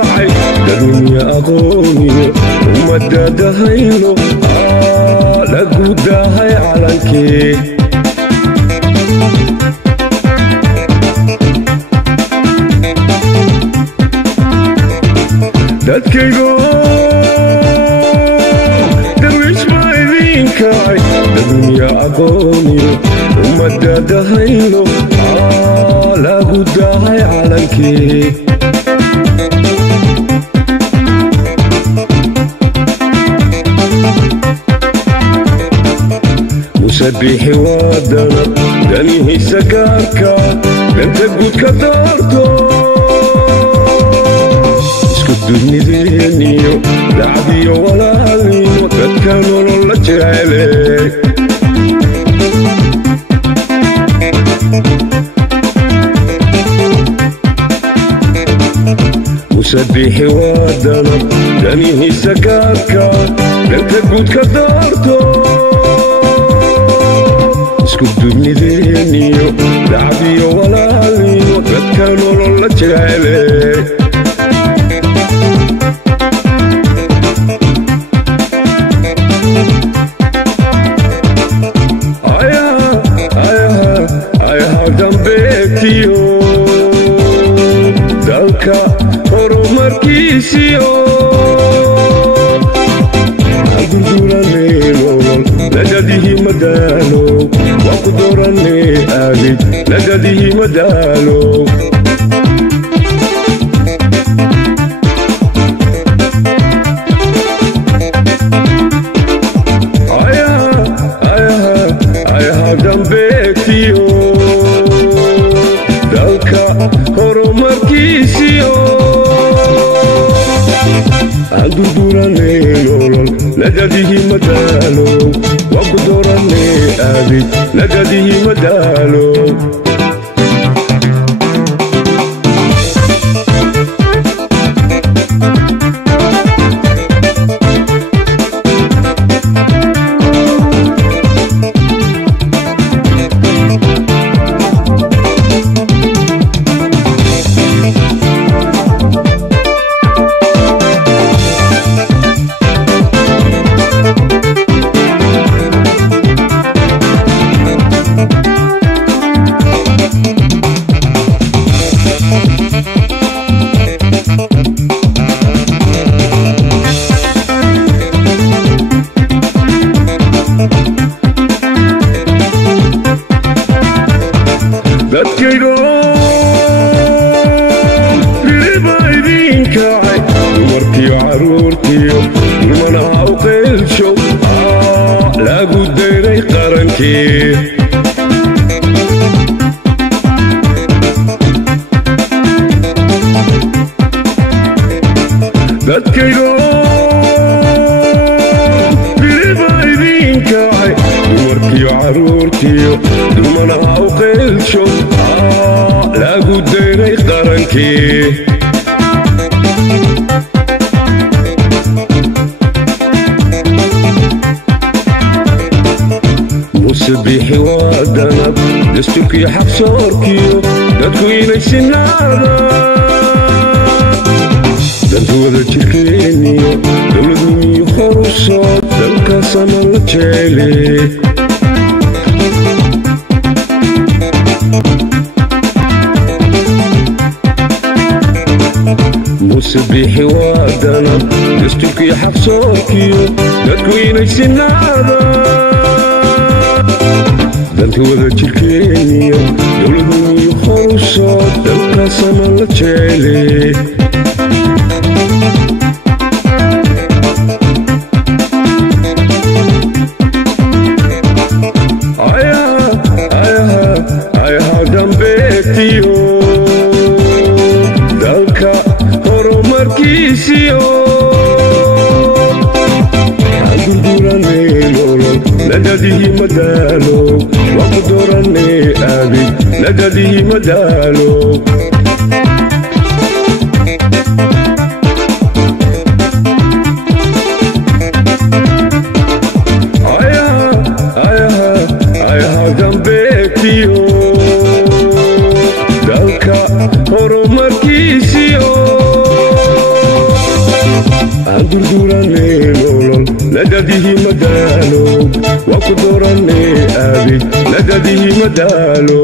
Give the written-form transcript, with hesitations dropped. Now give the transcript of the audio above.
الدنيا أغوني ومدد هيلو لقودا هاي علنكي دادكيغو درويش ما يبينكاي الدنيا أغوني ومدد هيلو لقودا هاي علنكي مسبحي ودنا دنيه سكاركا انت قد كدرتو اسكت دنيو دعبيو ولا لينو تتكانو لولا جعلي مسبحي ودنا دنيه سكاركا انت قد كدرتو اسكت دنيو دعبيو ولا لينو تتكانو لولا جعلي dalka horumarkiisiyo agurdurane nolol nagadihi madaalo wakudorane aagid nagadihi madaalo ayaha dambeetiyo dalka horumarkiisiyo agurdurane nolol nagadihi madaalo wakudorane aagid nagadihi madaalo dadkaygo ririba idinkacay dumarkiyo caruurtiyo nimanaha u qaylsho lagu dayray qarankii dadkaygo ririba idinkacay dumarkiyo caruurtiyo nimanaha u qaylsho lagu dayray qarankii musabixi wadanab dastuurkiyo xaqsoorkiyo dadku inay sinaada dantu wada jirkeeniyo dowladnimiyo horusood dalkaasana la jeeli musabixi wadana dastuurkiyo xaqsoorkiyo dadku inay sinaada dantu wada jirkeeniyo dowladnimiyo horusood dalkaasana la jeeli markiisiyo andurdurane nolol nagadihi madaalo waku dorane abid nagadihi madaalo ayaha dambeetiyo dalka horumarkiisiyo andurdurane nolol nagadihi madaalo waku dorane abid nagadihi madaalo